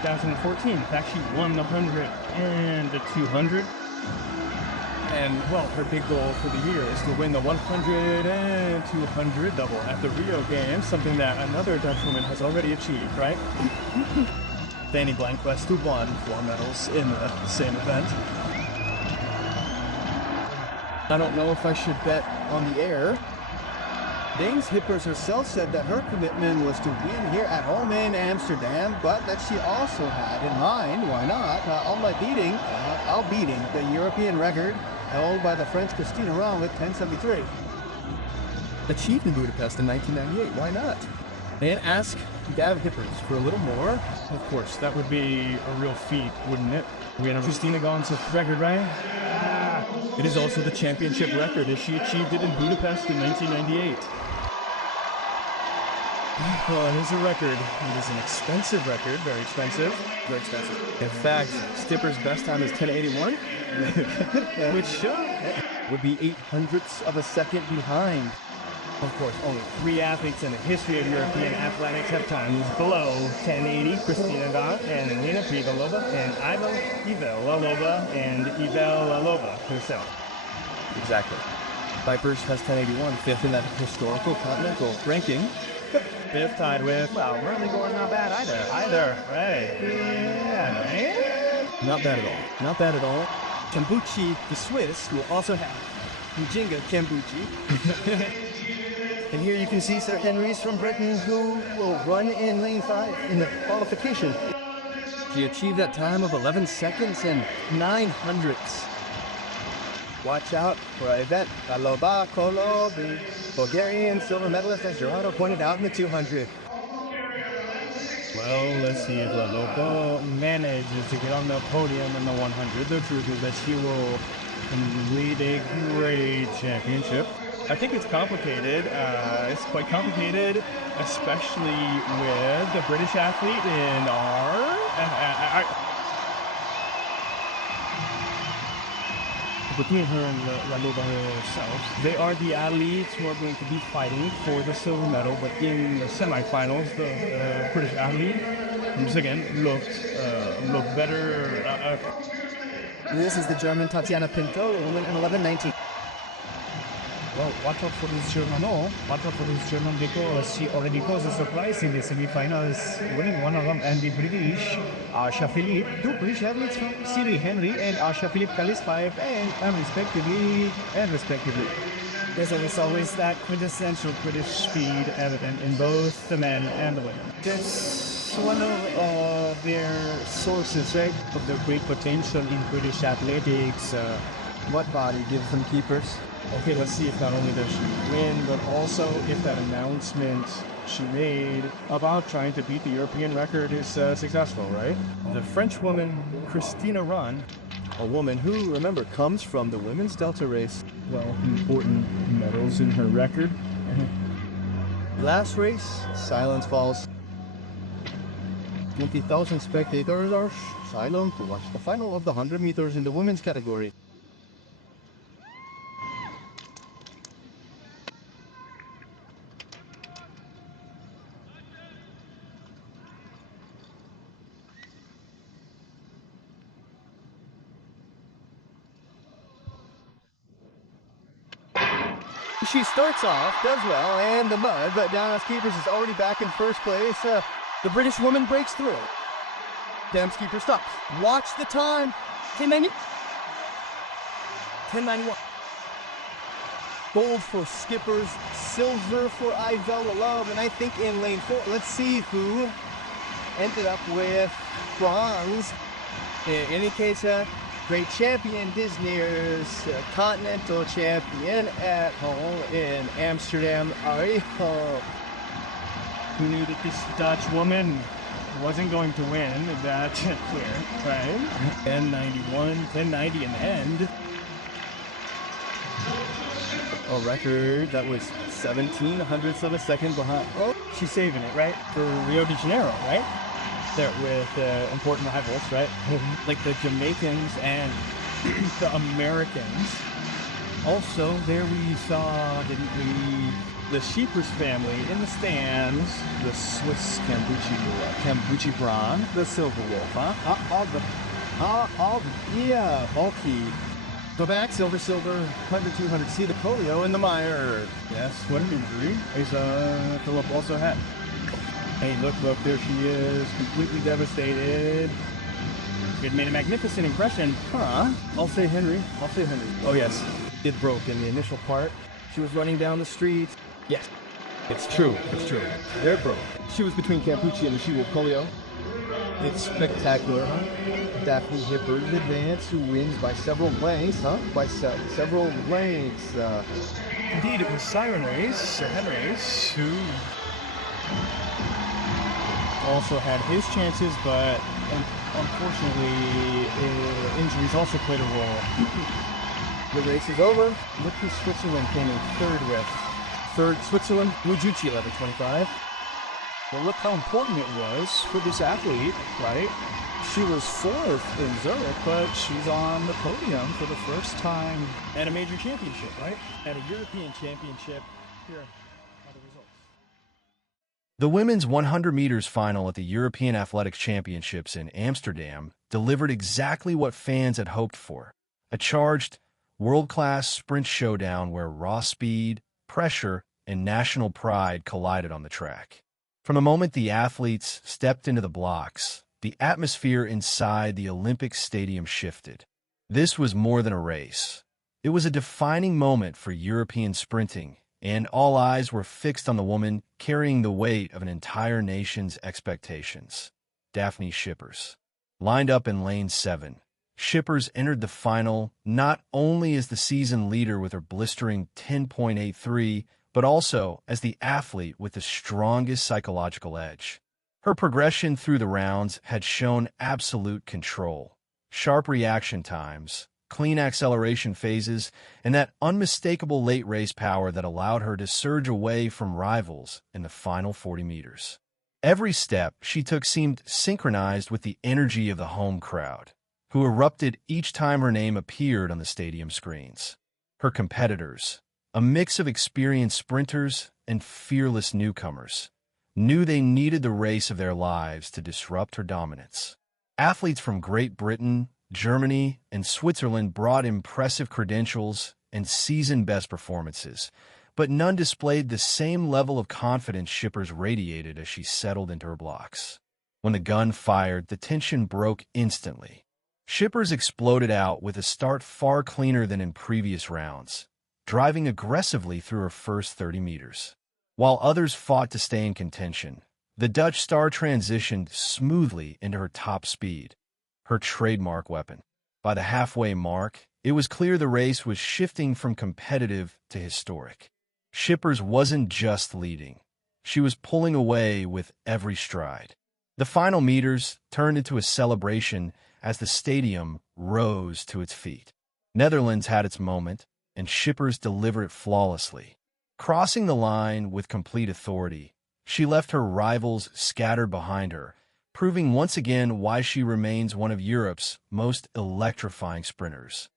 2014. In fact, she won the 100 and the 200. And, well, her big goal for the year is to win the 100 and 200 double at the Rio Games, something that another Dutch woman has already achieved, right? Dani Blanquest, who won 4 medals in the same event. I don't know if I should bet on the air. Dafne Schippers herself said that her commitment was to win here at home in Amsterdam, but that she also had in mind, why not, beating the European record held by the French Christine Ron with 10.73. Achieved in Budapest in 1998, why not? And ask Dafne Schippers for a little more. Of course, that would be a real feat, wouldn't it? We had a Christina Gons record, right? It is also the championship record as she achieved it in Budapest in 1998. Well, it is a record. It is an expensive record, very expensive. Very expensive. In fact, Schippers' best time is 10.81, which would be 800ths of a second behind. Of course, only 3 athletes in the history of European athletics have times below 10.80. Christina Gons and Elena Privalova and Ivel Lalova herself. Exactly. Vipers has 10.81, 5th in that historical continental ranking. 5th tied with, well, Merle Gore's not bad either. Right. Yeah, right? Not bad at all. Not bad at all. Cambucci, the Swiss, will also have Mjinga Cambucci. And here you can see Sir Henry's from Britain, who will run in lane 5 in the qualification. She achieved that time of 11 seconds and 900ths. Watch out for Yvette Lalova Kolobi, Bulgarian silver medalist, as Gerardo pointed out in the 200. Well, let's see if Lalova manages to get on the podium in the 100. The truth is that she will lead a great championship. I think it's complicated. It's quite complicated, especially with the British athlete in between her and Lalova herself. They are the athletes who are going to be fighting for the silver medal, but in the semifinals, the British athlete, once again, looked better. This is the German Tatiana Pinto, a woman in 11.19. Well, watch out for this German. No, watch out for this German because she already caused a surprise in the semi-finals, winning one of them, and the British, Asha Philippe, 2 British athletes from Siri Henry and Asha Philippe Callis 5 and respectively. There's always that quintessential British speed evident in both the men and the women. That's one of their sources, right, of their great potential in British athletics. What body gives them keepers? Okay, let's see if not only does she win, but also if that announcement she made about trying to beat the European record is successful, right? The French woman, Christina Ron, a woman who, remember, comes from the women's Delta race. Well, important medals in her record. Last race, silence falls. 20,000 spectators are silent to watch the final of the 100 meters in the women's category. She starts off, does well, and the mud, but Dafne Schippers is already back in first place. The British woman breaks through. Dafne Schippers stops. Watch the time. 10.90. 10.91. Gold for Schippers, silver for Ivel Lalova, and I think in lane 4, let's see who ended up with bronze. In any case, great champion, Disney's continental champion at home in Amsterdam. Who knew that this Dutch woman wasn't going to win that clear, right? 10.91, 10.90 in the end. A record that was 1700ths of a second behind. Oh, she's saving it, right? For Rio de Janeiro, right? There with important rivals, right? Like the Jamaicans and the Americans. Also, there we saw, didn't we, The Schippers family in the stands. The Swiss Cambucci Braun. The Silver Wolf, huh? Bulky. Go back, silver, 100, 200, see the polio in the mire. Yes, what an injury. Philip also had. Hey, look, there she is, completely devastated. It made a magnificent impression. Huh? I'll say Henry. Oh, yes, it broke in the initial part. She was running down the street. Yes, it's true. There it broke. She was between Campucci and the she wolf polio. It's spectacular, huh? Dafne Schippers advance, who wins by several lengths, huh? By several lengths. Indeed, it was Siren Race, Henry's, who Also had his chances, but unfortunately, injuries also played a role. The race is over. Look who Switzerland came in third with. Third, Switzerland, Mujucci, 11:25. Well, look how important it was for this athlete, right? She was fourth in Zurich, but she's on the podium for the first time At a major championship, right? At a European championship. Here are the results. The women's 100 meters final at the European Athletics Championships in Amsterdam delivered exactly what fans had hoped for. A charged, world-class sprint showdown where raw speed, pressure, and national pride collided on the track. From the moment the athletes stepped into the blocks, the atmosphere inside the Olympic Stadium shifted. This was more than a race. It was a defining moment for European sprinting, and all eyes were fixed on the woman carrying the weight of an entire nation's expectations, Dafne Schippers. Lined up in lane 7, Schippers entered the final not only as the season leader with her blistering 10.83, but also as the athlete with the strongest psychological edge. Her progression through the rounds had shown absolute control, sharp reaction times, clean acceleration phases, and that unmistakable late race power that allowed her to surge away from rivals in the final 40 meters. Every step she took seemed synchronized with the energy of the home crowd, who erupted each time her name appeared on the stadium screens. Her competitors, a mix of experienced sprinters and fearless newcomers, knew they needed the race of their lives to disrupt her dominance. Athletes from Great Britain, Germany, and Switzerland brought impressive credentials and season-best performances, but none displayed the same level of confidence Schippers radiated as she settled into her blocks. When the gun fired, the tension broke instantly. Schippers exploded out with a start far cleaner than in previous rounds, driving aggressively through her first 30 meters. While others fought to stay in contention, the Dutch star transitioned smoothly into her top speed, her trademark weapon. By the halfway mark, it was clear the race was shifting from competitive to historic. Schippers wasn't just leading. She was pulling away with every stride. The final meters turned into a celebration as the stadium rose to its feet. Netherlands had its moment, and Schippers delivered it flawlessly. Crossing the line with complete authority, she left her rivals scattered behind her, proving once again why she remains one of Europe's most electrifying sprinters.